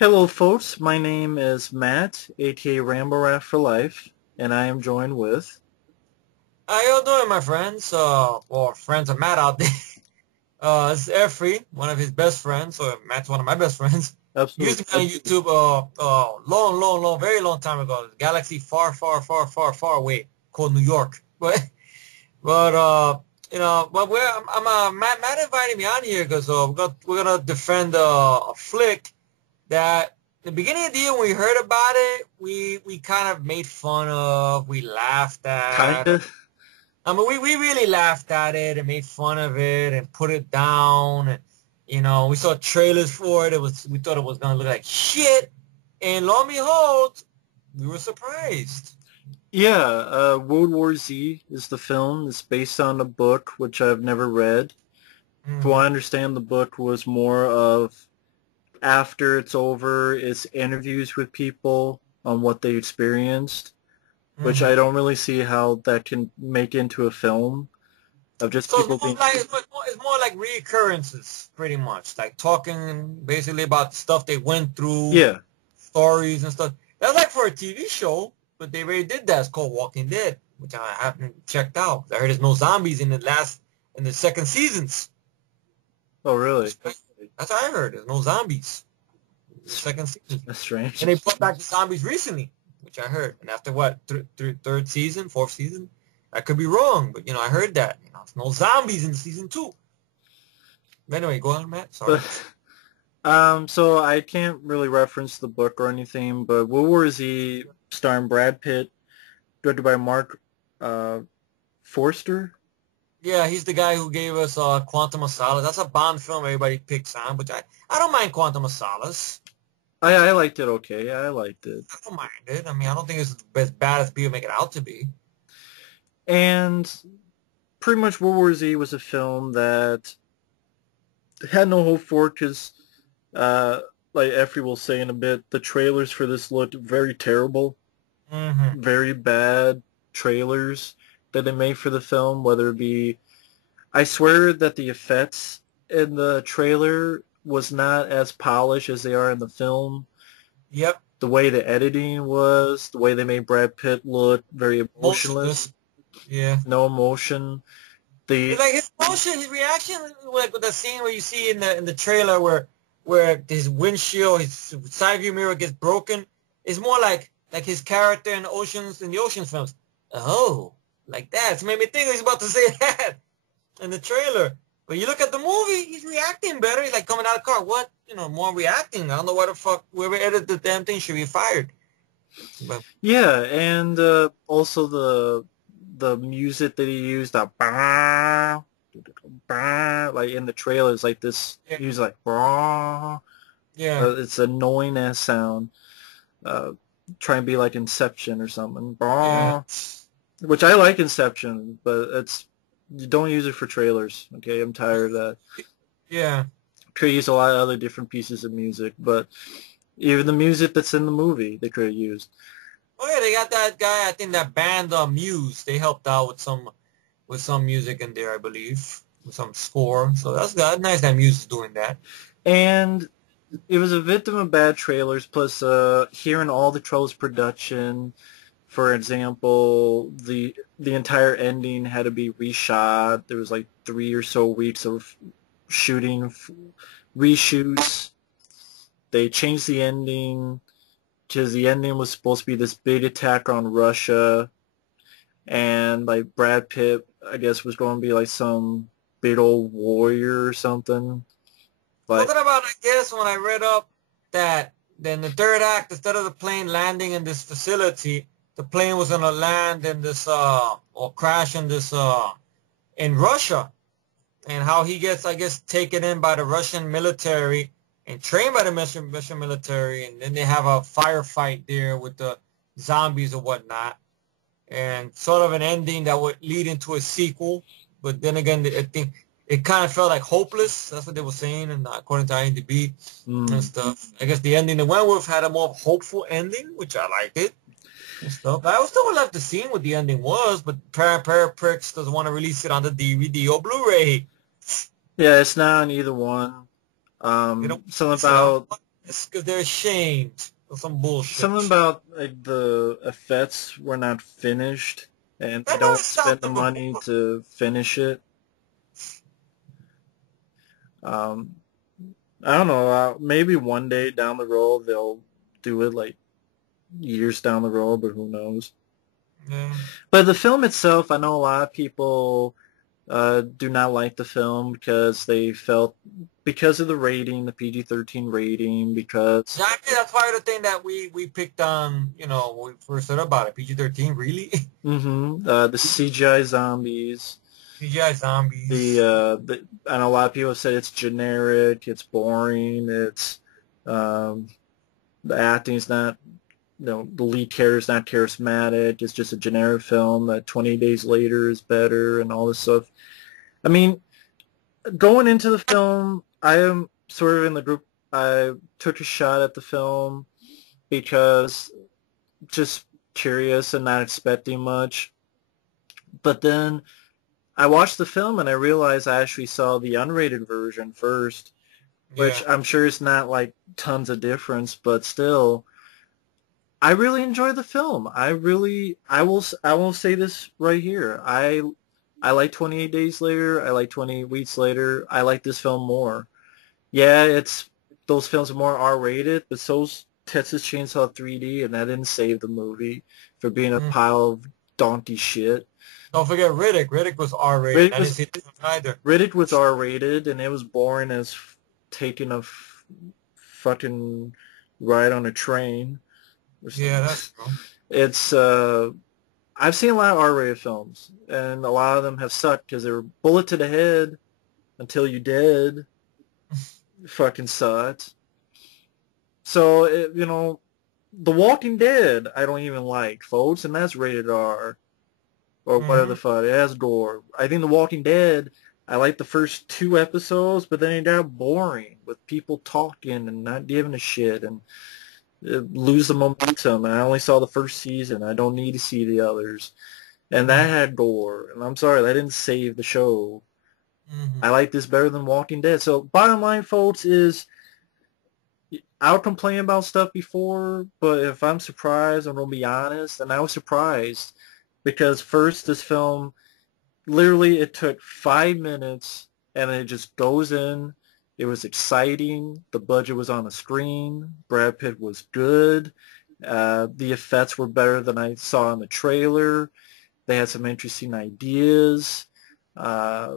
Hello, folks. My name is Matt, aka Rambo Rat for Life, and I am joined with. How you doing, my friends? Or friends of Matt out there. This is Efree, one of his best friends, or Matt's one of my best friends. Used to Absolutely. be on YouTube, long, very long time ago. Galaxy far, far, far, far, far away, called New York. But Matt invited me on here because we're gonna defend a flick that the beginning of the year when we heard about it, we kind of made fun of, we laughed at. Kinda. I mean, we really laughed at it and made fun of it and put it down. And, we saw trailers for it. We thought it was going to look like shit. And lo and behold, we were surprised. Yeah, World War Z is the film. It's based on a book, which I've never read. From what I Hmm. understand, the book was more of after it's over, it's interviews with people on what they experienced, which I Hmm. don't really see how that can make into a film of just So people being. it's more like reoccurrences, pretty much. Like talking basically about stuff they went through, Yeah, stories and stuff. That's like for a TV show, but they already did that. It's called Walking Dead, which I haven't checked out. I heard there's no zombies in the second seasons. oh really? That's what I heard. There's no zombies in the That's second season. that's strange. And they brought back the zombies recently, which I heard. And after what, third season, fourth season? I could be wrong, but I heard that. There's no zombies in season two. But anyway, go on, Matt. But Sorry. so I can't really reference the book or anything, but World War Z, starring Brad Pitt, directed by Mark uh, Forster. Yeah, he's the guy who gave us Quantum of Solace. That's a Bond film everybody picks on, but I don't mind Quantum of Solace. I liked it. Okay, I liked it, I don't mind it. I mean, I don't think it's as bad as people make it out to be. and pretty much World War Z was a film that had no hope for because, uh, like Effie will say in a bit, the trailers for this looked very terrible, Hmm. very bad trailers that they made for the film, whether it be I swear that the effects in the trailer was not as polished as they are in the film. Yep. The way the editing was, the way they made Brad Pitt look very Motionless. emotionless, Yeah. no emotion. It's The like his motion, his reaction, like with the scene where you see in the trailer where his windshield, his side view mirror gets broken, is more like his character in the Oceans films. Oh, like that. It made me think he's about to say that in the trailer. But you look at the movie, he's reacting better. He's like coming out of the car. What? More reacting. I don't know what the fuck. Whoever edited the damn thing should be fired. But yeah, and also the music that he used, that bah, bah, like in the trailers, like this, yeah, he was like, bah, yeah, it's annoying ass sound. Uh, try and be like Inception or something. yeah, Bah. Which I like Inception, but it's you don't use it for trailers. Okay, I'm tired of that. yeah. Could use a lot of other different pieces of music, but even the music that's in the movie they could have used. Oh yeah, they got that guy. I think that band Muse. They helped out with some music in there, I believe, with some score. So that's good. Nice that Muse is doing that. And it was a victim of bad trailers, plus hearing all the Trolls production. For example, the entire ending had to be reshot. There was like 3 or so weeks of shooting, reshoots. They changed the ending because the ending was supposed to be this big attack on Russia, and like Brad Pitt, I guess, was going to be like some big old warrior or something. But Talking about, I guess, when I read up that then the third act, instead of the plane landing in this facility, the plane was gonna land in this or crash in this in Russia, and how he gets, I guess, taken in by the Russian military and trained by the Russian military, and then they have a firefight there with the zombies or whatnot, and sort of an ending that would lead into a sequel. But then again, I think it kind of felt like hopeless. That's what they were saying, and according to IMDb and mm, stuff. I guess the ending they went with had a more hopeful ending, which I liked it and stuff. I still would love to see what the ending was, but Pricks doesn't want to release it on the DVD or Blu-ray. yeah, it's not on either one. They don't Something release it on about one. It's because they're ashamed of some bullshit. Something about like the effects were not finished, and they That never don't spend stopped the them money before. to finish it. Um, I don't know. Maybe one day down the road they'll do it, like years down the road, but who knows? Yeah. But the film itself, I know a lot of people do not like the film because they felt because of the rating, the PG-13 rating, because Exactly. That's why the thing that we picked on, when we first heard about it, PG-13, really? the CGI zombies, CGI zombies. and a lot of people said it's generic, it's boring, it's um, the acting's not, the lead character is not charismatic. It's just a generic film that 20 Days Later is better and all this stuff. I mean, going into the film, I am sort of in the group. I took a shot at the film because just curious and not expecting much. But then I watched the film and I realized I actually saw the unrated version first, which Yeah. I'm sure is not like tons of difference, but still, I really enjoyed the film. I will say this right here. I like 28 Days Later. I like 28 Weeks Later. I like this film more. Yeah, it's those films are more R-rated, but so's Texas Chainsaw 3D, and that didn't save the movie for being a Mm. pile of donkey shit. Don't forget Riddick. Riddick was R-rated. Riddick I didn't was see this one either. Riddick was R-rated, and it was boring as taking a fucking ride on a train or Yeah, something. that's true. It's I've seen a lot of R-rated films, and a lot of them have sucked because they were bullet to the head until you dead. Fucking sucked. So The Walking Dead, I don't even like, folks, and that's rated R or whatever the Hmm. fuck. It has gore. I think The Walking Dead, I like the first two episodes, but then it got boring with people talking and not giving a shit and lose the momentum. And I only saw the first season. I don't need to see the others. And that Hmm. had gore. And I'm sorry, that didn't save the show. I Hmm. like this better than Walking Dead. So bottom line, folks, is I'll complain about stuff before, but if I'm surprised, I'm gonna be honest, and I was surprised because first this film literally it took 5 minutes and it just goes in. It was exciting. The budget was on the screen. Brad Pitt was good. The effects were better than I saw in the trailer. They had some interesting ideas, uh,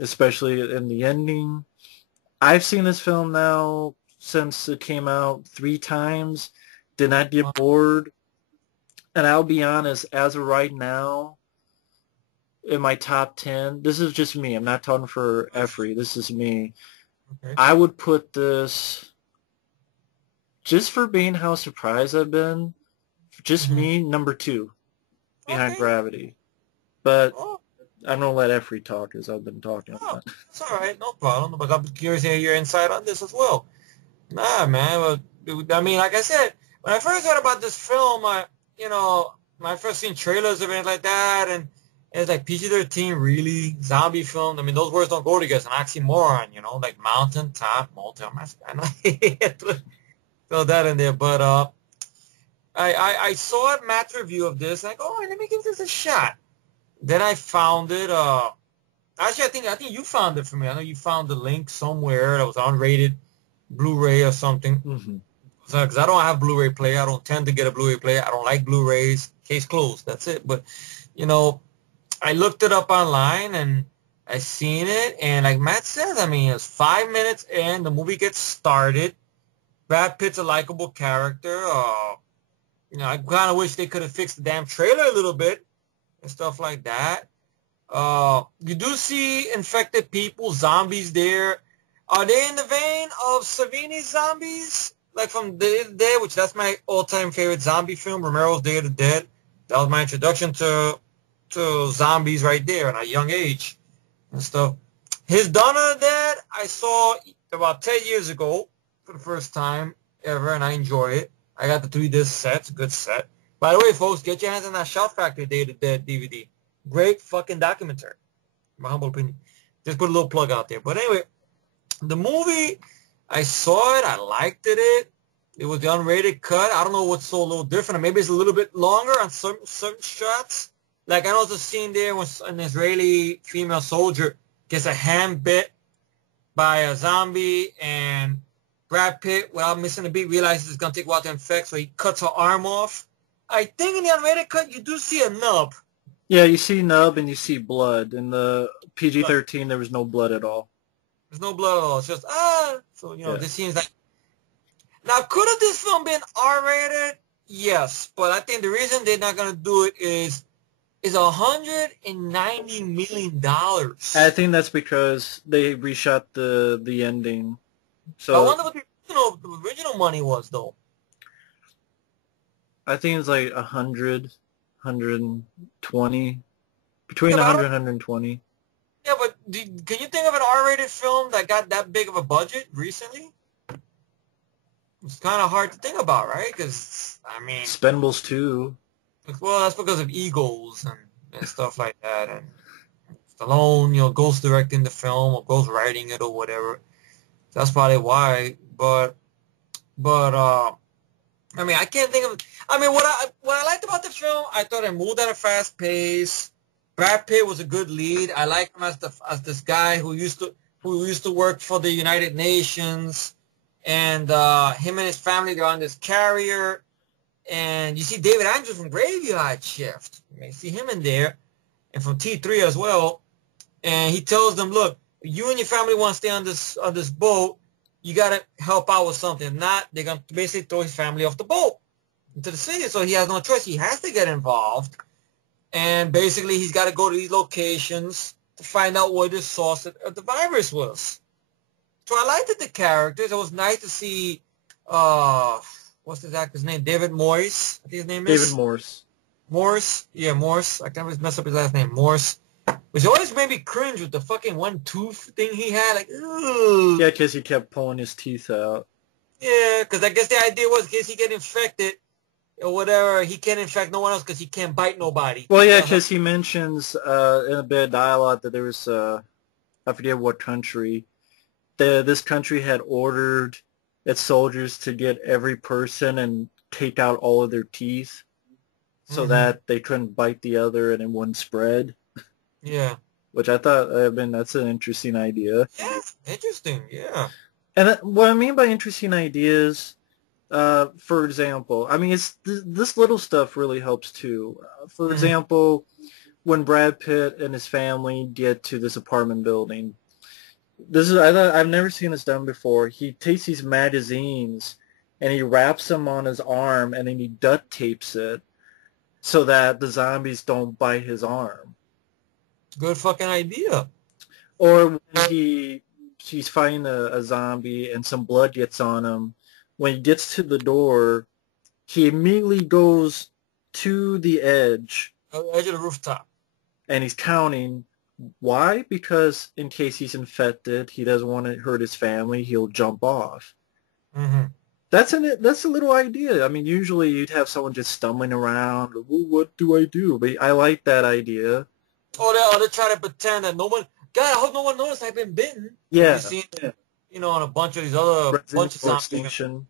especially in the ending. I've seen this film now since it came out 3 times. Did not get bored. And I'll be honest, as of right now, in my top 10, this is just me. I'm not talking for Efree. This is me. Okay. I would put this, just for being how surprised I've been, just Hmm. me, number 2 behind Okay. Gravity. But Oh, I'm going to let Efree talk as I've been talking a oh, lot. that's all right. No problem. But I'm curious to hear your insight on this as well. Nah, man. Well, I mean, like I said, when I first heard about this film, when I first seen trailers of it like that, and it's like PG-13, really zombie film. I mean, those words don't go together. An oxymoron, like mountain top, motel. I know throw that in there, but I saw a match review of this, and I go, oh, let me give this a shot. Then I found it. Actually, I think you found it for me. I know you found the link somewhere that was unrated Blu-ray or something. Hmm. Because I don't have Blu-ray player. I don't tend to get a Blu-ray player. I don't like Blu-rays. Case closed. That's it. But you know, I looked it up online and I seen it. And like Matt says, I mean, it's 5 minutes in. The movie gets started. Brad Pitt's a likable character. I kind of wish they could have fixed the damn trailer a little bit and stuff like that. You do see infected people, zombies there. Are they in the vein of Savini's zombies? Like from Day of the Dead, which that's my all-time favorite zombie film, Romero's Day of the Dead. That was my introduction to zombies right there at a young age and stuff. His Dawn of the Dead, I saw about 10 years ago for the first time ever, and I enjoy it. I got the 3 disc set. It's a good set. By the way, folks, get your hands on that Shout Factory Day of the Dead DVD. Great fucking documentary. My humble opinion. Just put a little plug out there. But anyway, the movie, I saw it. I liked it. It was the unrated cut. I don't know what's so a little different. Maybe it's a little bit longer on certain shots. Like I know there's a scene there when an Israeli female soldier gets a hand bit by a zombie, and Brad Pitt, without missing a beat, realizes it's gonna take a while to infect, so he cuts her arm off. I think in the unrated cut you do see a nub. Yeah, you see nub and you see blood. In the But PG-13, there was no blood at all. there's no blood at all. It's just So Yeah. this seems like now could have this film been R-rated? Yes, but I think the reason they're not gonna do it is $190 million. I think that's because they reshot the ending. I So wonder what the original money was though. I think it's like 120, between Yeah, but 100 I and don't. 120. Yeah, but can you think of an R-rated film that got that big of a budget recently? It's kind of hard to think about, right? Because I mean, Expendables 2. well, that's because of egos and stuff like that, and Stallone, ghost directing the film or ghost writing it or whatever. That's probably why. But I mean, I can't think of. I mean, what I liked about the film, I thought it moved at a fast pace. Brad Pitt was a good lead. I like him as this guy who used to work for the United Nations, and him and his family, they're on this carrier, and you see David Andrews from Graveyard Shift. You may see him in there, and from T3 as well. And he tells them, look, you and your family want to stay on this boat, you got to help out with something. If not, they're going to basically throw his family off the boat into the city. So he has no choice. He has to get involved. And basically, he's got to go to these locations to find out where the source of the virus was. So I liked the characters. It was nice to see, what's this actor's name? David Morse, I think his name David is. Morse. Morse? Yeah, Morse. I can't always mess up his last name. Morse. Which always made me cringe with the fucking one tooth thing he had. Like, ugh. Yeah, because he kept pulling his teeth out. Yeah, because I guess the idea was in case he get infected or whatever, he can't infect no one else because he can't bite nobody. Well, yeah, So, because he mentions in a bit of dialogue that there was, I forget what country, this country had ordered its soldiers to get every person and take out all of their teeth so hmm that they couldn't bite the other and it wouldn't spread, yeah. which I thought, I mean, that's an interesting idea. Yeah, interesting. Yeah. And what I mean by interesting ideas, for example, I mean, this little stuff really helps too. For hmm example, when Brad Pitt and his family get to this apartment building, I've never seen this done before. He takes these magazines and he wraps them on his arm and then he duct tapes it so that the zombies don't bite his arm. Good fucking idea. Or when he's fighting a zombie and some blood gets on him, when he gets to the door, he immediately goes to the edge Edge of the rooftop. and he's counting. Why? Because in case he's infected, he doesn't want to hurt his family, he'll jump off. hmm That's a little idea. I mean, usually you'd have someone just stumbling around. "Well, what do I do?" But I like that idea. Or they try to pretend that no one. God, I hope no one noticed I've been bitten. Like you Yeah, see, yeah. on a bunch of these other Resident bunch of Evil zombies. Extinction.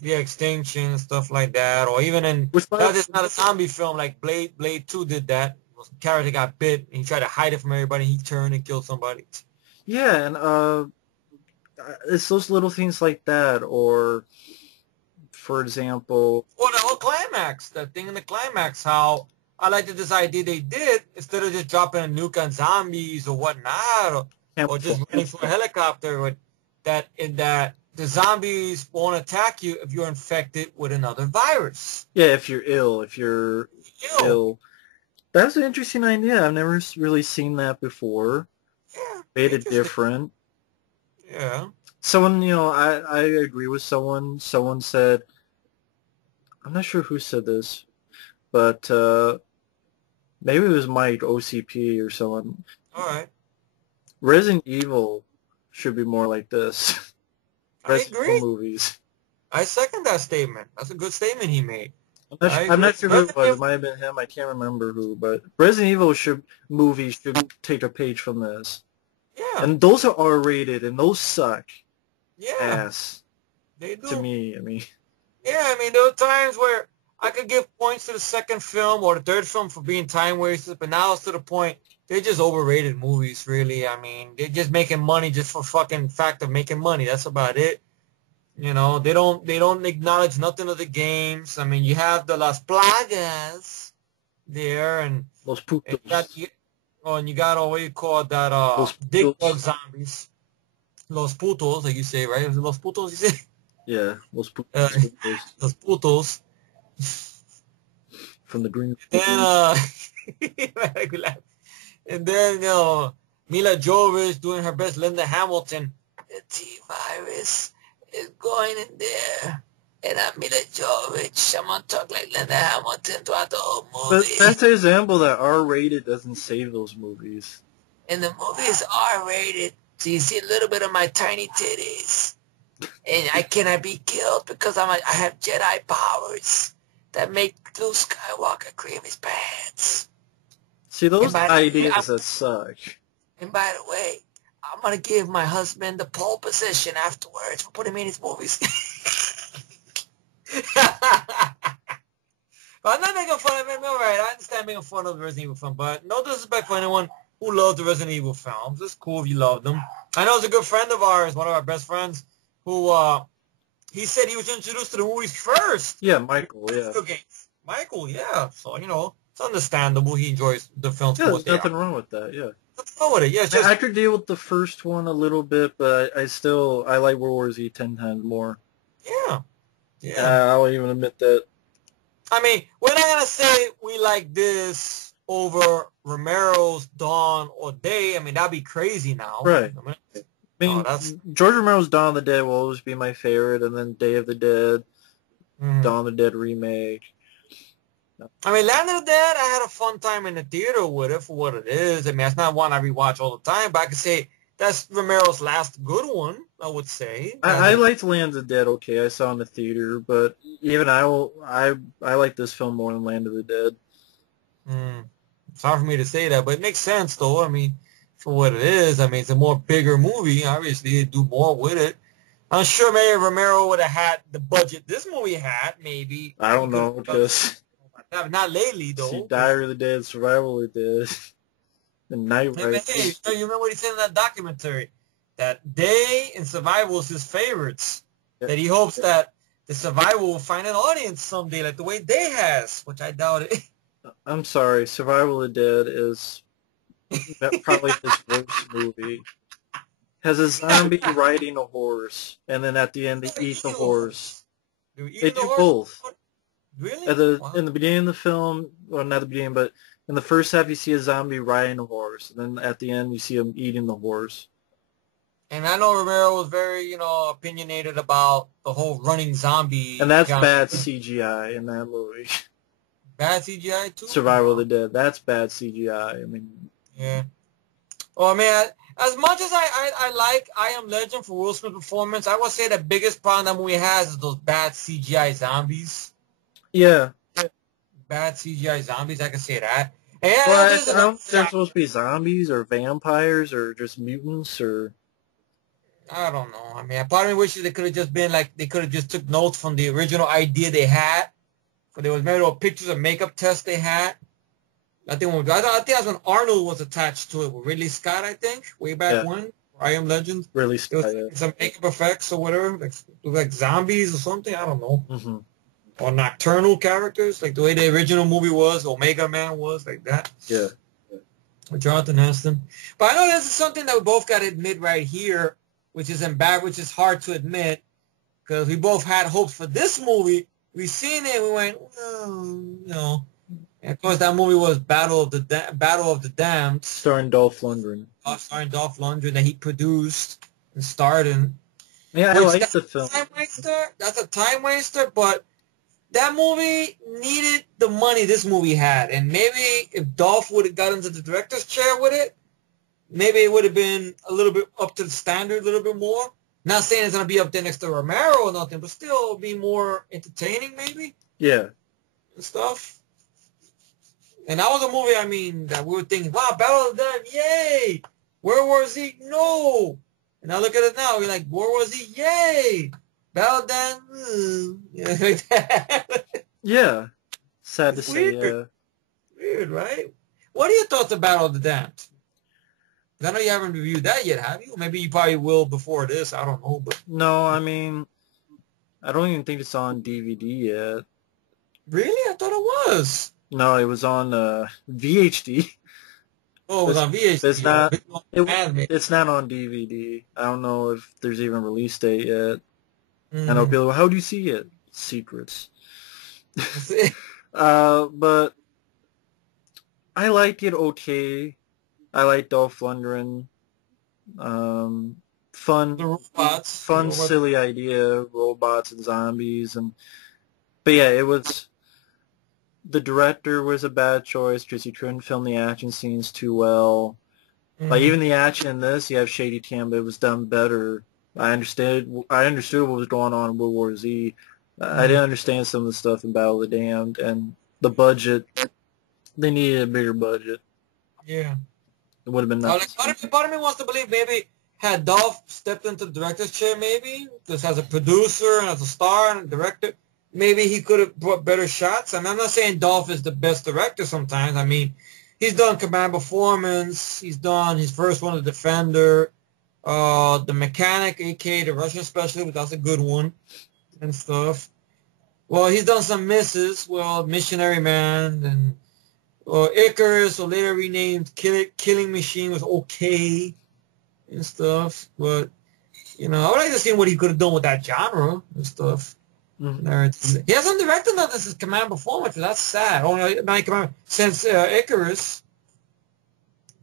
Yeah, Extinction, stuff like that. Or even in, Which, by the that is not a zombie film, like Blade 2 did that. The character got bit, and he tried to hide it from everybody. He turned and killed somebody. yeah, and it's those little things like that. Or, for example, Or the whole climax, that thing in the climax, how I liked this idea they did, instead of just dropping a nuke on zombies or whatnot, or just running camouflage. from a helicopter, that the zombies won't attack you if you're infected with another virus. Yeah, if you're Yo, ill. That's an interesting idea. I've never really seen that before. yeah, Made it interesting. different. Yeah. Someone, I agree with someone. Someone said, I'm not sure who said this, but maybe it was Mike OCP or someone. All right. Resident Evil should be more like this. I Resident Evil agree. movies. I second that statement. That's a good statement he made. I I'm agree. not sure who it was. It might have been him. I can't remember who. But Resident Evil movies should take a page from this. Yeah. And those are R-rated, and those suck. Yeah, ass they to do. me. I mean, Yeah, I mean, there were times where I could give points to the second film or the third film for being time wasters, but now it's to the point they're just overrated movies, really. I mean, they're just making money just for fucking fact of making money. That's about it. You know, they don't acknowledge nothing of the games. I mean, you have the Las Plagas there, los and you got putos, and you got what you call that los dig bug putos. zombies, los putos, like you say, right? Is it los putos, you say? Yeah, los Uh, putos los putos. from the Green Then Movie. and then Mila Jovovich doing her best Linda Hamilton. The T-virus is going in there. And I'm Mila Jovovich. I'm gonna talk like Linda Hamilton throughout the whole But movie. that's an example that R-rated doesn't save those movies. And the movie is R-rated. So you see a little bit of my tiny titties. And I cannot be killed because I have Jedi powers that make Luke Skywalker cream his pants. See, And those by the way, ideas that suck. I'm gonna give my husband the pole position afterwards for putting me in his movies. But I'm not making fun of him. All right, I understand making fun of the Resident Evil film, but no disrespect for anyone who loved the Resident Evil films. It's cool if you love them. I know it's a good friend of ours, one of our best friends, who he said he was introduced to the movies first. Yeah, Michael, yeah. Video games. Michael, yeah. So it's understandable. He enjoys the films Yeah, for what there's they are. nothing wrong with that, yeah. What's wrong with it? Yeah, it's I just could deal with the first one a little bit, but I like World War Z 10 times more. yeah, yeah. I'll even admit that. I mean, we're not gonna say we like this over Romero's Dawn or Day. I mean, that'd be crazy now. Right. I mean, I no, mean, that's George Romero's Dawn of the Dead will always be my favorite, and then Day of the Dead, mm. Dawn of the Dead remake. I mean, Land of the Dead, I had a fun time in the theater with it for what it is. I mean, it's not one I rewatch all the time, but I could say that's Romero's last good one, I would say. I liked Land of the Dead, okay, I saw it in the theater, but even I like this film more than Land of the Dead. It's hard for me to say that, but it makes sense, though. I mean, for what it is, I mean, it's a more bigger movie. Obviously, they do more with it. I'm sure maybe Romero would have had the budget this movie had, maybe. I He don't could know, have done because not lately, see though. Diary of the Dead, Survival of the Dead, and Night Hey, man, hey, Riders. you remember what he said in that documentary? That Day and Survival is his favorites. Yeah. That he hopes that the Survival will find an audience someday, like the way Day has, which I doubt it. I'm sorry, Survival of the Dead is probably his worst movie. Has a zombie riding a horse, and then at the end they eat the horse. Do we They eat the do horse? both. Really? In Wow. the beginning of the film, well, not the beginning, but in the first half you see a zombie riding a horse, and then at the end you see him eating the horse. And I know Romero was very, opinionated about the whole running And zombie that's genre. bad CGI in that movie. Bad CGI too? Survival of Wow. the Dead. That's bad CGI. I mean, Yeah. Oh man, as much as I like I Am Legend for Will Smith's performance, I would say the biggest problem that movie has is those bad CGI zombies. yeah. Bad CGI zombies, I can say that. And yeah, Well, there's I another don't think they're supposed to be zombies or vampires or just mutants or... I don't know. I mean, part of me wishes they could have just been like they could have just took notes from the original idea they had. But there was maybe little pictures of makeup tests they had. I think that's when Arnold was attached to it with Ridley Scott. I think way back Yeah, when I Am Legend. really There was yeah. some makeup effects or whatever, like zombies or something. I don't know. Mm-hmm. Or nocturnal characters, like the way the original movie was, Omega Man was, like that. Yeah. With Jonathan Heston. But I know this is something that we both got to admit right here, which is hard to admit, because we both had hopes for this movie. We seen it, we went, well. And of course, that movie was Battle of the Damned, Starring Dolph Lundgren. starring Dolph Lundgren, that he produced and starred in. Yeah, I Which like the film. That's a time waster, but that movie needed the money this movie had, and maybe if Dolph would have got into the director's chair with it, maybe it would have been a little bit up to the standard, a little bit more. Not saying it's gonna be up there next to Romero or nothing, but still be more entertaining, maybe, Yeah. and stuff. And that was a movie, I mean, that we were thinking, wow, Battle of the Dead, yay! World War Z, no! And I look at it now, we're like, where was he? Yay! Battle dance. Yeah, like that. Yeah, sad to It's say. weird. Weird, right? What are your thoughts about Battle of the Damned? I know you haven't reviewed that yet, have you? Maybe you probably will before this. I don't know, but No, I mean, I don't even think it's on DVD yet. really, I thought it was. No, it was on VHD. Oh, it was It's on it's VHD. Oh, not video on it demand, maybe. it's not on DVD. I don't know if there's even release date yet. I know Mm. people. How do you see it? Secrets. That's it. But I like it okay. I like Dolph Lundgren. Um, The fun, robots. The fun, robots. silly idea, robots and zombies, and but yeah, it was the director was a bad choice because he couldn't film the action scenes too well. Like Mm. even the action in this, you have shady cam, but it was done better. I understood what was going on in World War Z. I Mm. didn't understand some of the stuff in Battle of the Damned and the budget. They needed a bigger budget. Yeah. It would have been Like, nice. part of me wants to believe maybe had Dolph stepped into the director's chair, maybe just as a producer and as a star and a director, maybe he could have brought better shots. I mean, I'm not saying Dolph is the best director. Sometimes, I mean, he's done Command Performance. He's done his first one, The Defender, the Mechanic, aka the Russian Specialist, which that's a good one and stuff. Well, he's done some misses. Well, Missionary Man and Icarus, or later renamed Killing Machine, was okay and stuff. But I would like to see what he could have done with that genre and stuff. Mhm. And everything. He hasn't directed nothing since Command Performance. That's sad. Only not Command since Icarus.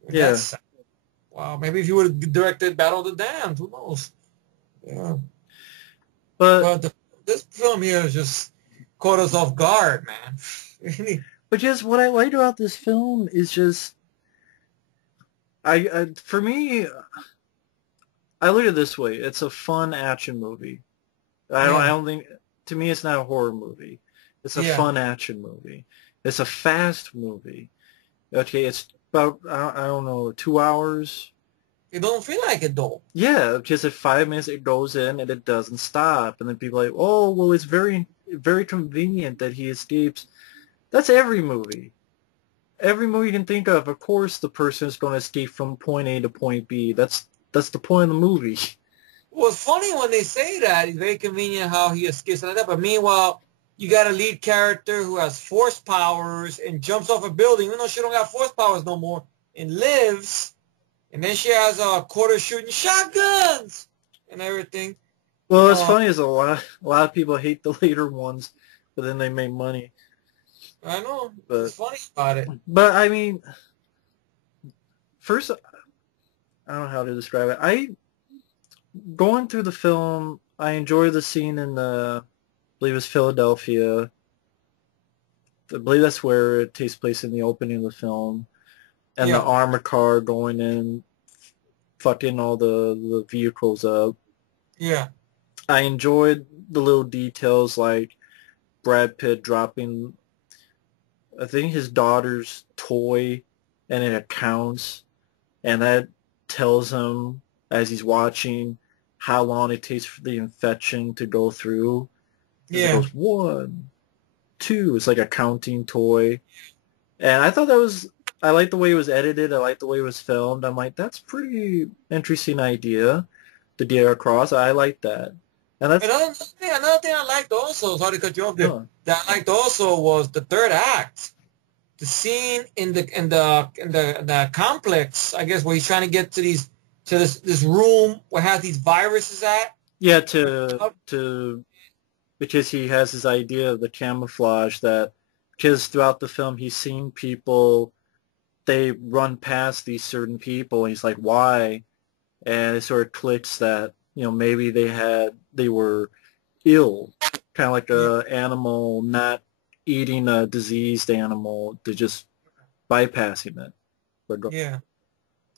That's Yeah, sad. Wow. Maybe if he would have directed Battle of the Damned, who knows? Yeah. but But this film here has just caught us off guard, man. Really. just what I liked about this film is just I for me I look at it this way. It's a fun action movie. I Yeah. don't think to me it's not a horror movie. It's a Yeah. fun action movie. It's a fast movie. Okay, it's about I don't know 2 hours. You don't feel like it though. Yeah, just at 5 minutes it goes in and it doesn't stop, and then people are like, oh well, it's very convenient that he escapes. That's every movie. Every movie you can think of. Of course, the person is going to escape from point A to point B. That's the point of the movie. Well, it's funny when they say that. It's very convenient how he escapes like that. But meanwhile, you got a lead character who has force powers and jumps off a building, even though she don't got force powers no more, and lives. And then she has a quarter shooting shotguns and everything. You Well, it's know, funny is a lot of people hate the later ones, but then they make money. I know. But It's funny about it. I mean, first I don't know how to describe it. I going through the film, I enjoy the scene in I believe it's Philadelphia. I believe that's where it takes place in the opening of the film, and the Yeah. armored car going in, fucking all the vehicles up. Yeah. I enjoyed the little details like Brad Pitt dropping, I think his daughter's toy, and it counts, and that tells him as he's watching how long it takes for the infection to go through. As it Yeah. goes 1, 2, it's like a counting toy, and I thought that was. I like the way it was edited. I like the way it was filmed. I'm like, that's pretty interesting idea to get across. I like that, and that's Another thing I liked also, sorry to cut you off there, huh. that I liked also was the third act. The scene in the complex, I guess, where he's trying to get to this room where it has these viruses at. Yeah, to because he has his idea of the camouflage that because throughout the film he's seen people they run past these certain people and he's like why, and it sort of clicks that maybe they were ill, kind of like Yeah, a animal not eating a diseased animal, to just bypassing it. But yeah,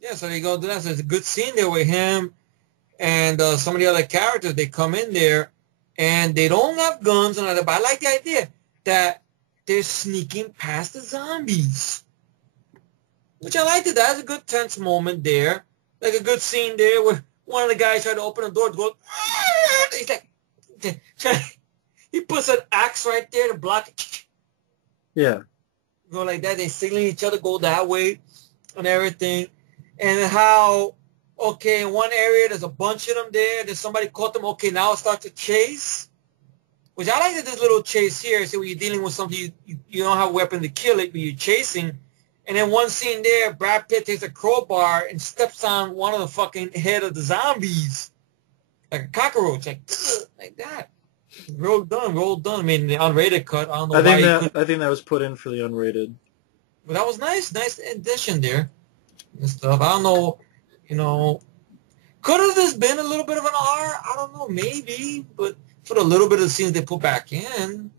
yeah. So they go do that. So it's a good scene there with him and some of the other characters. They come in there and they don't have guns and all that. But I like the idea that they're sneaking past the zombies, which I liked it. That's a good tense moment there, like a good scene there one of the guys tried to open the door to go. He's like, he puts an axe right there to block it. Yeah. Go like that. They signaling each other, go that way and everything. And how, okay, in one area, there's a bunch of them there. There's somebody caught them. Okay, now it starts to chase. Which I like that this little chase here. So when you're dealing with something, you don't have a weapon to kill it, but you're chasing. And then one scene there, Brad Pitt takes a crowbar and steps on one of the fucking head of the zombies. Like a cockroach. Like that. Well done, well done. I mean, the unrated cut, I don't know why you couldn't. I think that was put in for the unrated. But that was nice addition there and stuff. I don't know, could have this been a little bit of an R? I don't know, maybe. But for the little bit of the scenes they put back in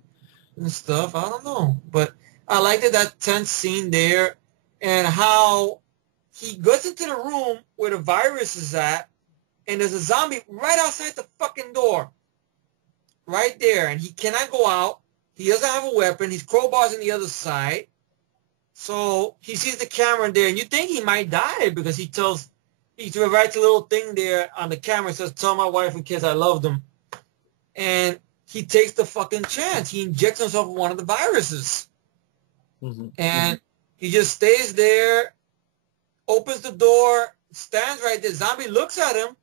and stuff, I don't know. But I liked it, that tense scene there, and how he goes into the room where the virus is at, and there's a zombie right outside the fucking door. Right there, and he cannot go out. He doesn't have a weapon. His crowbar's on the other side. So he sees the camera there, and you think he might die because he writes a little thing there on the camera. Says, "Tell my wife and kids I love them." And he takes the fucking chance. He injects himself with one of the viruses. Mm-hmm. And he just stays there, opens the door, stands right there. Zombie looks at him,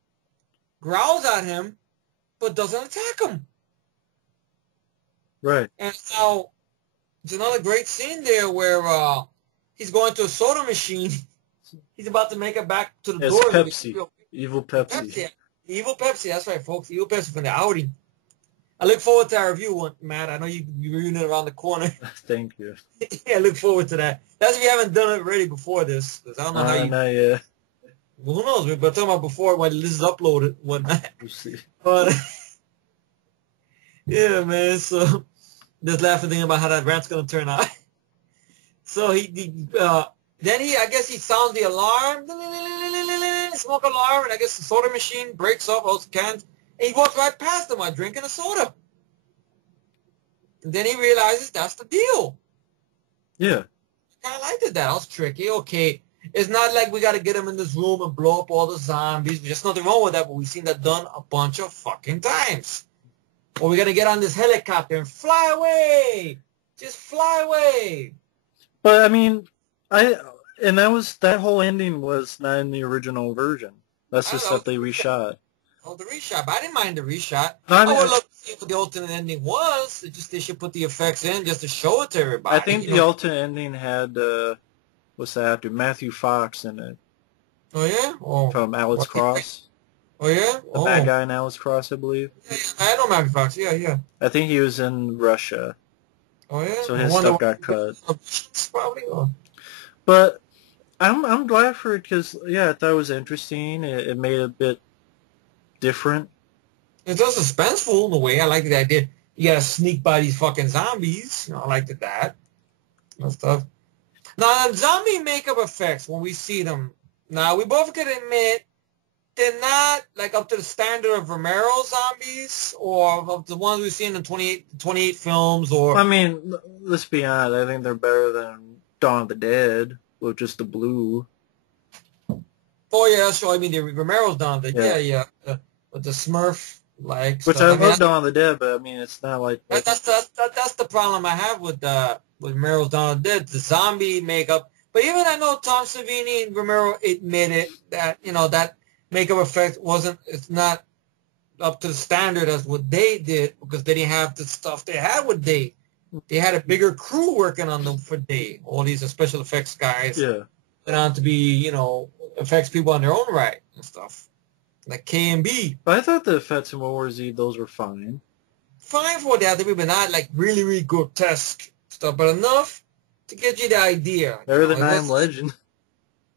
growls at him, but doesn't attack him. Right. And now, it's another great scene there where he's going to a soda machine. He's about to make it back to the door. Pepsi. Evil Pepsi. Evil Pepsi, that's right, folks. Evil Pepsi from the outing. I look forward to our review, Matt. I know you're reviewing it around the corner. Thank you. Yeah, I look forward to that. That's if you haven't done it already before this. Because I don't know how you... Not yet. Well, who knows? But I'm talking about before when this is uploaded, whatnot. We'll see. But, yeah, man, so... Just laughing thinking about how that rant's going to turn out. So then I guess he sounds the alarm, smoke alarm, and I guess the soda machine breaks off all the cans, and he walks right past them while drinking a soda. And then he realizes that's the deal. Yeah. I kind of liked it. That was tricky. Okay, it's not like we got to get him in this room and blow up all the zombies. There's nothing wrong with that, but we've seen that done a bunch of fucking times. Or we got to get on this helicopter and fly away. Just fly away. But I mean, that whole ending was not in the original version. That's just stuff they reshot. Oh, the reshot. But I didn't mind the reshot. I would love to see what the alternate ending was. It's just they should put the effects in just to show it to everybody. I think the alternate ending had what's that actor? Matthew Fox in it. Oh yeah. Oh. From Alex Cross. Oh, yeah? The bad guy in Alice Cross, I believe. Yeah, I know Matthew Fox. Yeah. I think he was in Russia. Oh, yeah? So his stuff got cut. Probably. But I'm glad for it because, yeah, I thought it was interesting. It made it a bit different. It's also suspenseful in a way. I like the idea. You got to sneak by these fucking zombies. I liked that. And stuff. Now, the zombie makeup effects, when we see them, now, we both can admit they're not like up to the standard of Romero zombies or of the ones we've seen in 28 films. Or I mean, let's be honest. I think they're better than Dawn of the Dead with just the blue. Oh yeah, sure. I mean, the Romero's Dawn of the Dead. Yeah. With the Smurf like. Which stuff. I love Dawn of the Dead, but I mean, it's not like that's the problem I have with Romero's Dawn of the Dead. The zombie makeup. But even I know Tom Savini and Romero admitted that that makeup effect it's not up to the standard as what they did because they didn't have the stuff they had with Day. They had a bigger crew working on them for Day. All these special effects guys. Yeah. Went on to be, effects people on their own right and stuff. Like K&B. But I thought the effects in World War Z, those were fine. Fine for what they had to be, but not like really, really grotesque stuff, but enough to get you the idea. Better than I Am Legend.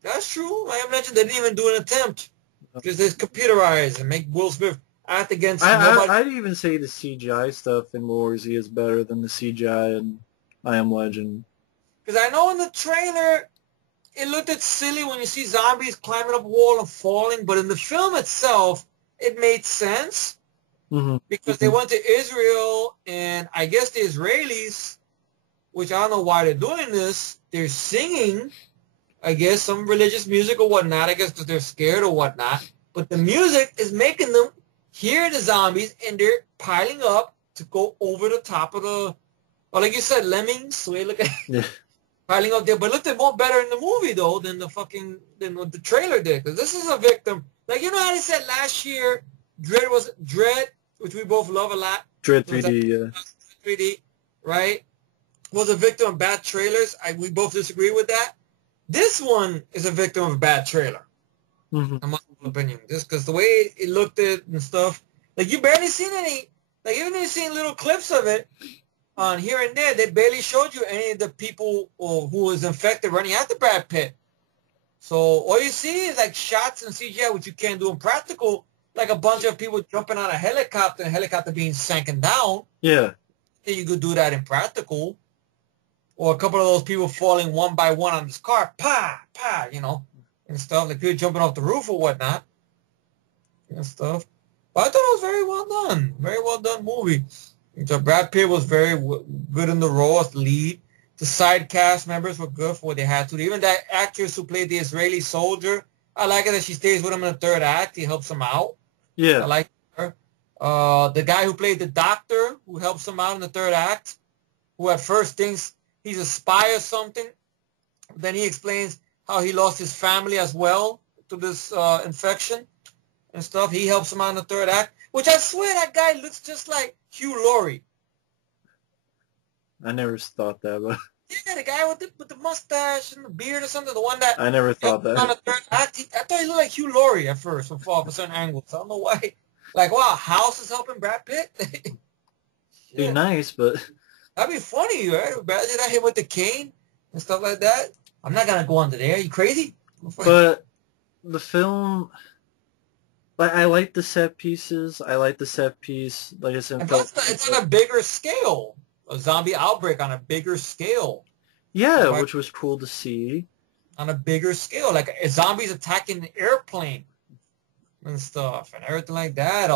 That's true. I Am Legend, they didn't even do an attempt. Because it's computerized and make Will Smith act against nobody. I'd even say the CGI stuff in World War Z is better than the CGI in I Am Legend. Because I know in the trailer, it looked silly when you see zombies climbing up a wall and falling, but in the film itself, it made sense. Mm-hmm. Because they went to Israel, and I guess the Israelis, which I don't know why they're doing this, they're singing, I guess, some religious music or whatnot, I guess because they're scared or whatnot. But the music is making them hear the zombies, and they're piling up to go over the top of the, well, like you said, lemmings. The way you look at Yeah. piling up there, but it looked more better in the movie though than what the trailer did. Because this is a victim. Like you know how they said last year, Dread, which we both love a lot. Dread Was that 3D, yeah. 3D, right? Was a victim of bad trailers. We both disagree with that. This one is a victim of a bad trailer. Mm-hmm. In my opinion, just because the way it looked at and stuff, like you barely seen any, like even if you seen little clips of it on here and there, they barely showed you any of the people who was infected running after Brad Pitt. So all you see is like shots and CGI, which you can't do in practical, like a bunch of people jumping on a helicopter, and helicopter being sunken down. Yeah. Then you could do that in practical. Or a couple of those people falling one by one on this car, pa, pa, and stuff. Like people jumping off the roof or whatnot and stuff. But I thought it was very well done. Very well done movie. So Brad Pitt was very good in the role as the lead. The side cast members were good for what they had to. Even that actress who played the Israeli soldier, I like it that she stays with him in the third act. He helps him out. Yeah. I like her. The guy who played the doctor, who helps him out in the third act, who at first thinks he's a spy or something. Then he explains how he lost his family as well to this infection and stuff. He helps him out in the third act, which I swear that guy looks just like Hugh Laurie. I never thought that, but Yeah, the guy with the mustache and the beard or something, the one that I never thought helped him on that. the third act. I thought he looked like Hugh Laurie at first from a certain angles. I don't know why. Like, wow, House is helping Brad Pitt? Be Yeah. nice, but That'd be funny, right? Imagine that him with the cane and stuff like that. I'm not gonna go under there. Are you crazy? but the film, like, I like the set pieces. I like the set piece. Like I said, And plus, it's on a bigger scale. A zombie outbreak on a bigger scale. yeah, which was cool to see. On a bigger scale, like zombies attacking an airplane and stuff and everything like that,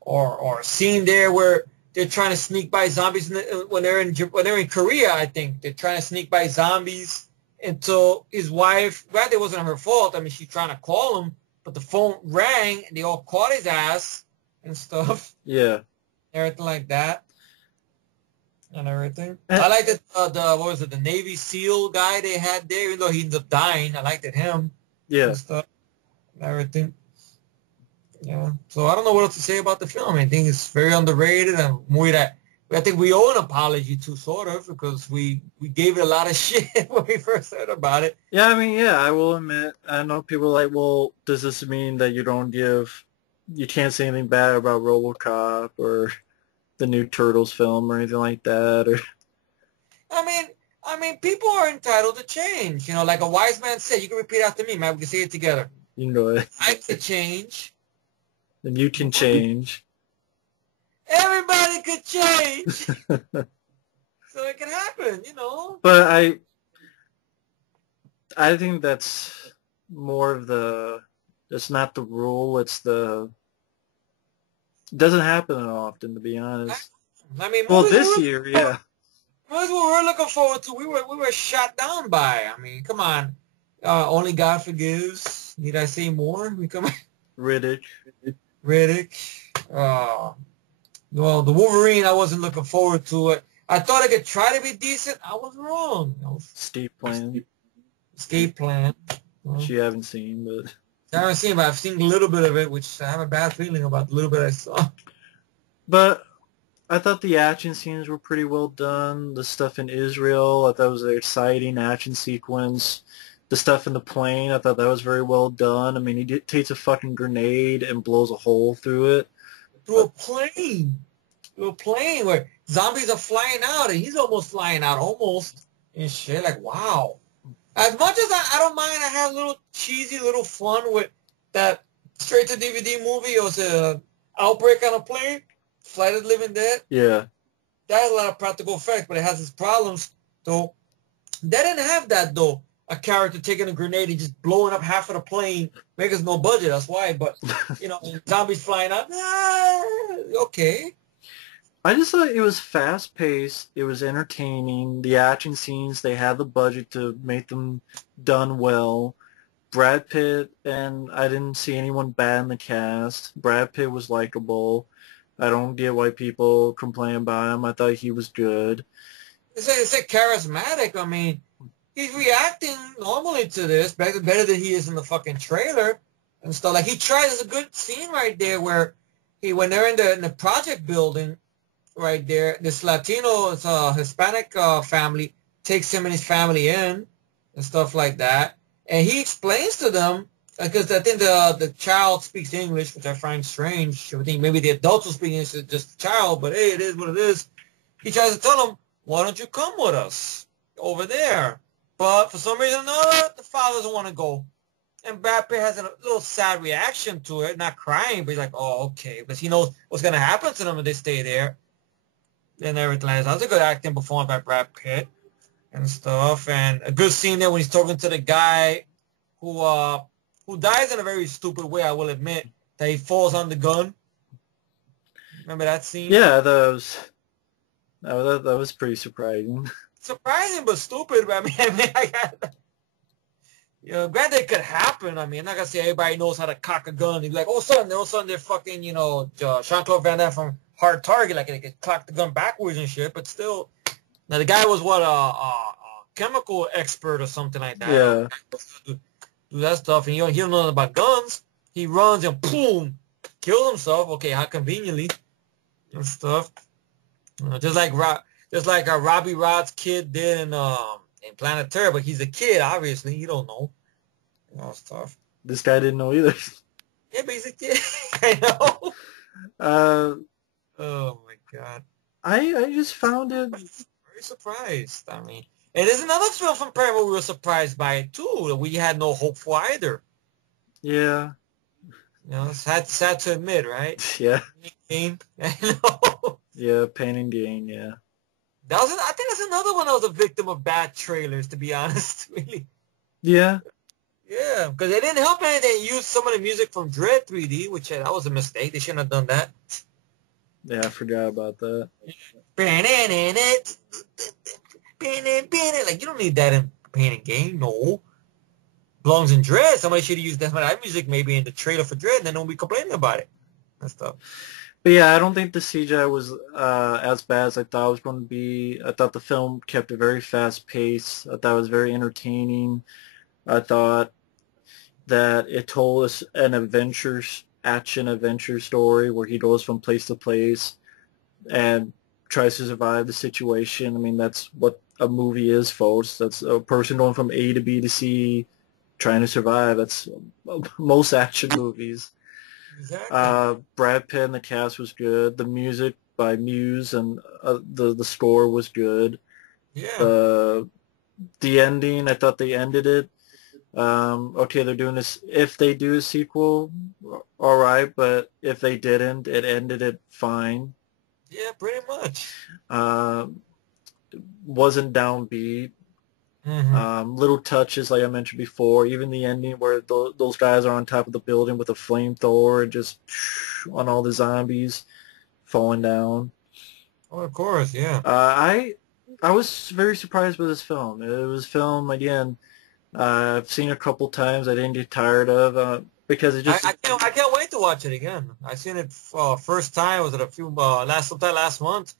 or a scene there where they're trying to sneak by zombies when they're in Korea. I think they're trying to sneak by zombies until his wife. Granted, it wasn't her fault. I mean, she's trying to call him, but the phone rang and they all caught his ass and stuff. Yeah. Everything like that. And everything. I liked it. What was it? The Navy SEAL guy they had there, even though he ended up dying. I liked it. Him. Yeah. And stuff. And everything. Yeah. So I don't know what else to say about the film. I think it's very underrated and a movie that I think we owe an apology to, sort of, because we gave it a lot of shit when we first heard about it. Yeah, I mean, yeah, I will admit, I know people are like, well, does this mean that you can't say anything bad about RoboCop or the new Turtles film or anything like that? Or I mean, people are entitled to change. Like a wise man said, you can repeat after me, man. We can say it together. you can go ahead. I can change. Then you can change. Everybody could change. So it can happen, But I think that's more of it's not the rule, it doesn't happen often, to be honest. I mean, well, this year, yeah. That's what we're looking forward to. We were shot down by. I mean, come on. Only God Forgives. Need I say more? Riddick. Well, the Wolverine, I wasn't looking forward to it. I thought it could try to be decent. I was wrong. Escape Plan. Escape Plan. Which you haven't seen, but... I haven't seen it, but I've seen a little bit of it, which I have a bad feeling about the little bit I saw. But I thought the action scenes were pretty well done. The stuff in Israel, I thought was an exciting action sequence. The stuff in the plane, I thought that was very well done. I mean, he takes a fucking grenade and blows a hole through it. Through a plane. Through a plane where zombies are flying out, and he's almost flying out, almost. And shit, like, wow. As much as I don't mind, I have a little cheesy, little fun with that straight-to-DVD movie. It was Outbreak on a Plane, Flight of the Living Dead. Yeah. That has a lot of practical effects, but it has its problems, though. They didn't have that, though. A character taking a grenade and just blowing up half of the plane. Because no budget, that's why. But, zombies flying out. Okay. I just thought it was fast-paced. It was entertaining. The action scenes, they had the budget to make them done well. Brad Pitt, and I didn't see anyone bad in the cast. Brad Pitt was likable. I don't get why people complain about him. I thought he was good. It's charismatic. I mean, he's reacting normally to this better than he is in the fucking trailer and stuff. Like he tries a good scene right there where when they're in the project building right there, this Latino, Hispanic family takes him and his family in and stuff like that, and he explains to them because I think the child speaks English, which I find strange. I think maybe the adults will speak English, just the child, but hey, it is what it is. He tries to tell them, "Why don't you come with us over there?" But for some reason or another, the father doesn't want to go. And Brad Pitt has a little sad reaction to it, not crying, but he's like, "Oh, okay," because he knows what's gonna happen to them if they stay there and everything. That was a good acting performance by Brad Pitt and stuff, and a good scene there when he's talking to the guy who dies in a very stupid way. I will admit that he falls on the gun. Remember that scene? Yeah, that was pretty surprising. Surprising but stupid. But I got, granted it could happen. I mean, I'm not gonna say everybody knows how to cock a gun. You're like, all of a sudden they're fucking, Jean-Claude Van Damme from Hard Target, like they could cock the gun backwards and shit. But still, now the guy was what a chemical expert or something like that. Yeah. Do that stuff, and he don't know nothing about guns. He runs and boom, kills himself. Okay, how conveniently and stuff. Just like Robbie Rod's kid did in Planet Terror, but he's a kid, obviously. You don't know. Stuff. This guy didn't know either. Yeah, but he's a kid. I know. Oh my god. I just found it Very surprised. I mean, and there's another film from Paramount we were surprised by it too, that we had no hope for either. Yeah. It's sad to admit, right? Yeah. I know. Yeah, Pain and Gain, yeah. I think that's another one that was a victim of bad trailers, to be honest, really. Yeah. Yeah, because they didn't help any. They used some of the music from Dread 3D, which that was a mistake. They shouldn't have done that. Yeah, I forgot about that. Like, you don't need that in Pain and Gain, no. Belongs in Dread. Somebody should have used that music maybe in the trailer for Dread, and then don't be complaining about it and stuff. But yeah, I don't think the CGI was as bad as I thought it was going to be. I thought the film kept a very fast pace. I thought it was very entertaining. I thought that it told us an action adventure story where he goes from place to place and tries to survive the situation. I mean, that's what a movie is, folks. That's a person going from A to B to C, trying to survive. That's most action movies. Exactly. Brad Pitt and the cast was good. The music by Muse and the score was good. Yeah. The ending, I thought they ended it. Okay, they're doing this. If they do a sequel, all right. But if they didn't, it ended it fine. Yeah, pretty much. Wasn't downbeat. Mm-hmm. Little touches, like I mentioned before. Even the ending where those guys are on top of the building with a flamethrower and just on all the zombies falling down. Oh, of course, yeah. I was very surprised with this film. It was film again. I've seen it a couple times. I didn't get tired of because it just. I can't wait to watch it again. I seen it first time. Was it sometime last month?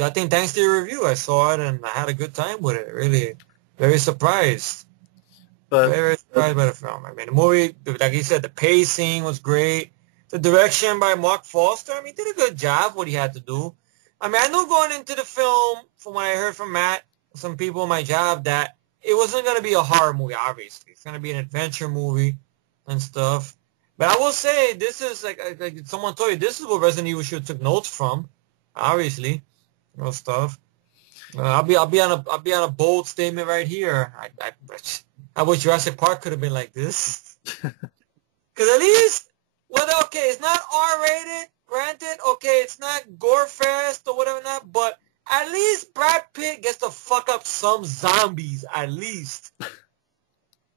I think thanks to your review, I saw it and I had a good time with it. Really, very surprised. But Very surprised by the film. I mean, the movie, like you said, the pacing was great. The direction by Mark Foster, I mean, did a good job what he had to do. I mean, I know going into the film, from what I heard from Matt, some people in my job, that it wasn't going to be a horror movie, obviously. It's going to be an adventure movie and stuff. But I will say, this is, like someone told you, this is what Resident Evil should have took notes from, obviously, stuff. I'll be on a bold statement right here. I wish Jurassic Park could have been like this. Because at least, okay, it's not R-rated, granted. Okay, it's not gore-fest or whatever not, but at least Brad Pitt gets to fuck up some zombies, at least.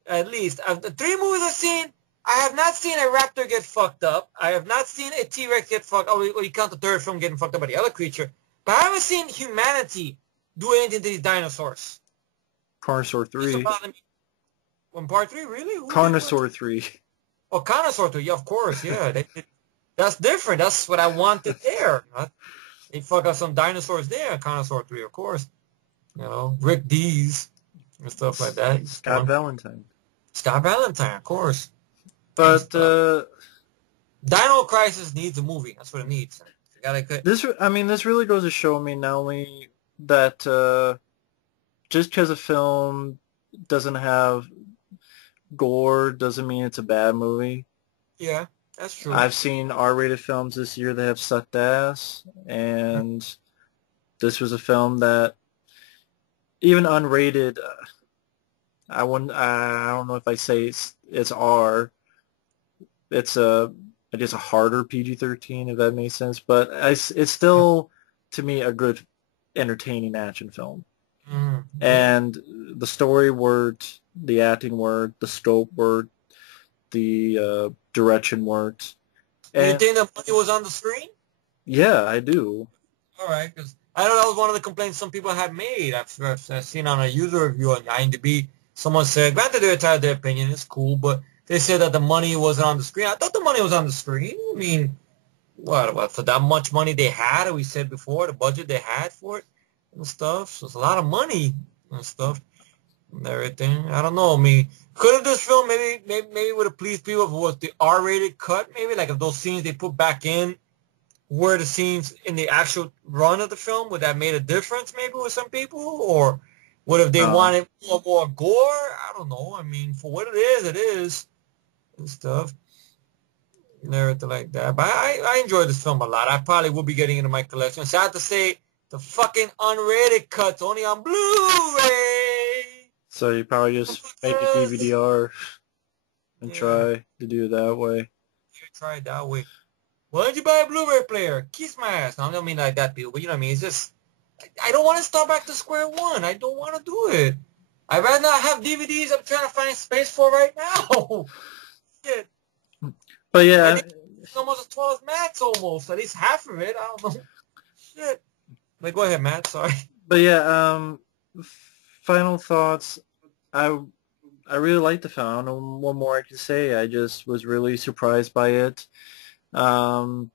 At least. Of the 3 movies I've seen, I have not seen a raptor get fucked up. I have not seen a T-Rex get fucked up. Oh, you count the 3rd film getting fucked up by the other creature. But I haven't seen humanity do anything to these dinosaurs. Carnosaur 3. On part 3, really? Who did part 3? Carnosaur 3. Oh, Connoisseur 3. Yeah, of course. Yeah, that's different. That's what I wanted there. They fuck up some dinosaurs there in Connoisseur 3, of course. Rick Dees and stuff like that. It's Scott fun. Valentine. Scott Valentine, of course. And But stuff. Dino Crisis needs a movie. That's what it needs. You gotta cut. this really goes to show me not only that just because a film doesn't have gore doesn't mean it's a bad movie. Yeah, that's true. I've seen R-rated films this year that have sucked ass, and this was a film that even unrated. I wouldn't. I don't know if I say it's R. It's I guess a harder PG-13 if that makes sense, but it's still to me a good, entertaining action film. Mm-hmm. And the story worked, the acting worked, the scope worked, the direction worked. Do you And think the money was on the screen? yeah, I do. All right, because I know that was one of the complaints some people have made. I've seen on a user review on IMDb, someone said, granted they retired their opinion, it's cool, but they said that the money wasn't on the screen. I thought the money was on the screen. I mean, what for that much money they had, we said before, the budget they had for it and stuff. So it's a lot of money and stuff and everything. I don't know. I mean, could have this film maybe would have pleased people if it was the R-rated cut, maybe like if those scenes they put back in were the scenes in the actual run of the film, would that made a difference maybe with some people? Or what if they wanted more gore? I don't know. I mean, for what it is and stuff and everything like that. But I enjoyed this film a lot. I probably will be getting into my collection. Sad to say, the fucking unrated cut's only on Blu-ray. So you probably just make a DVD-R and try to do it that way. You try it that way. Why don't you buy a Blu-ray player? Kiss my ass. No, I don't mean like that, people, but you know what I mean? It's just, I don't want to start back to square one. I don't want to do it. I'd rather not have DVDs I'm trying to find space for right now. Shit. But yeah. It's almost as tall as Matt's almost. At least half of it. I don't know. Shit. But go ahead, Matt. Sorry. But yeah, final thoughts. I really liked the film. I don't know what more I can say. I just was really surprised by it. Again,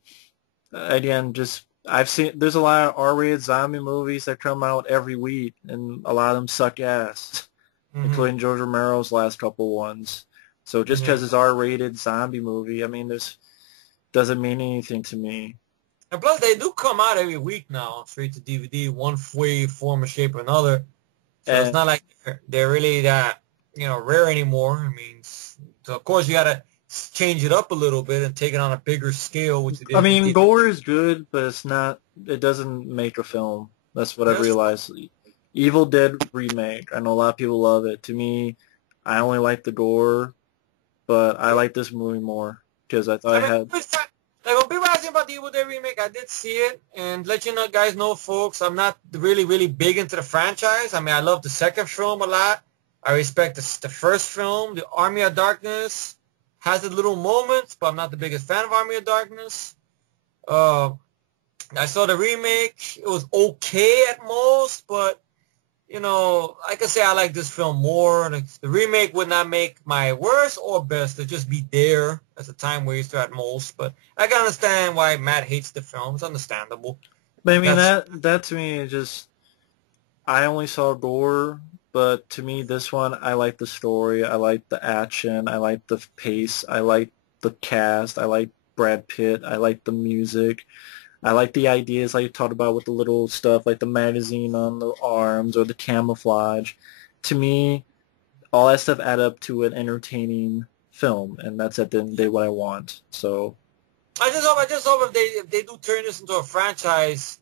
there's a lot of R-rated zombie movies that come out every week, and a lot of them suck ass, including George Romero's last couple ones. So just because it's R-rated zombie movie, I mean, this doesn't mean anything to me. And plus, they do come out every week now, straight to DVD, one way, form, or shape, or another. So it's not like they're really that, rare anymore. I mean, so of course you got to change it up a little bit and take it on a bigger scale, which it is. I mean, gore is good, but it doesn't make a film. That's what I've realized. Evil Dead remake. I know a lot of people love it. To me, I only like the gore, but I like this movie more because I thought Like when people ask me about the Evil Dead remake, I did see it, and let you guys know, folks, I'm not really, really big into the franchise. I mean, I love the second film a lot. I respect the first film, The Army of Darkness. Has its little moments, but I'm not the biggest fan of Army of Darkness. I saw the remake. It was okay at most, but, I can say I like this film more. The remake would not make my worst or best. It'd just be there as a time waster at most. But I can understand why Matt hates the film. It's understandable. But I mean, that to me is just, I only saw gore. But to me, this one, I like the story, I like the action, I like the pace, I like the cast, I like Brad Pitt, I like the music, I like the ideas like you talked about with the little stuff, like the magazine on the arms or the camouflage. To me, all that stuff add up to an entertaining film, and that's at the end of the day what I want. So I just hope if they do turn this into a franchise,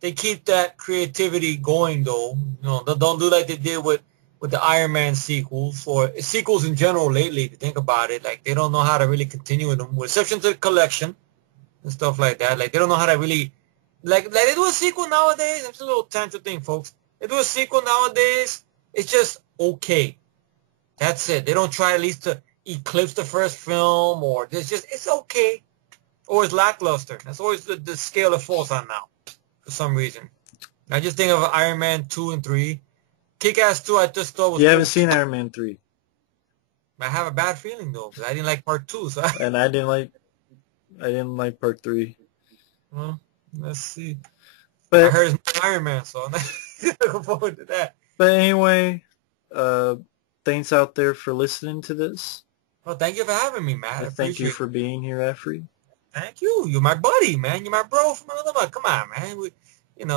they keep that creativity going, though. Don't do like they did with the Iron Man sequels or sequels in general lately. If you think about it, like they don't know how to really continue with them, with exception to the collection and stuff like that. Like they don't know how to really, like they do a sequel nowadays. It's a little tangent thing, folks. They do a sequel nowadays. It's just okay. That's it. They don't try at least to eclipse the first film, or it's okay, or it's lackluster. That's always the scale it falls on now. For some reason, I just think of Iron Man 2 and 3. Kick-Ass 2, I just thought was. You haven't seen Iron Man 3? I have a bad feeling though because I didn't like part two. So and I didn't like part three. well, let's see. I But heard it's Iron Man, so I'm looking forward to that. but anyway, uh, thanks out there for listening to this. Well, thank you for having me, Matt. I I thank you appreciate it. for being here, Efree. Thank you. You're my buddy, man. You're my bro from another mother. Come on, man.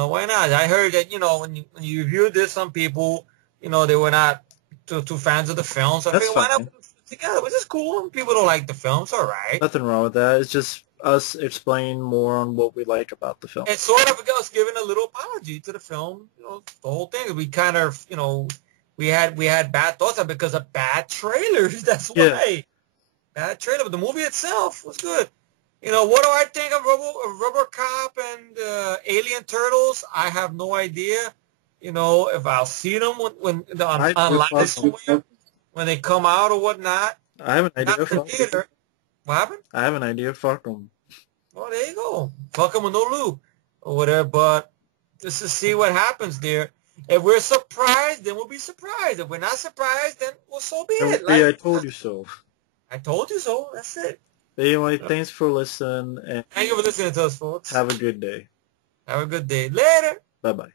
Why not? I heard that, when you reviewed this, some people, they were not too fans of the film. So I That's figured, why not fine. put it together? Which is cool. People don't like the film. It's all right. Nothing wrong with that. It's just us explaining more on what we like about the film. And sort of us giving a little apology to the film. The whole thing. We kind of, we had bad thoughts on it because of bad trailers. That's Yeah. why. Bad trailer, but the movie itself was good. What do I think of RoboCop and Alien Turtles? I have no idea. If I'll see them when I do online fuck 'em. somewhere when they come out or whatnot. I have an Not idea. in the Fuck 'em. theater. What happened? I have an idea. Fuck them. Oh, there you go. Fuck them with no lube or whatever. But just to see what happens there. If we're surprised, then we'll be surprised. If we're not surprised, then well, so be it. I told you so. I told you so. That's it. But anyway, thanks for listening, and Thank you for listening to us, folks. have a good day. Have a good day. Later. Bye-bye.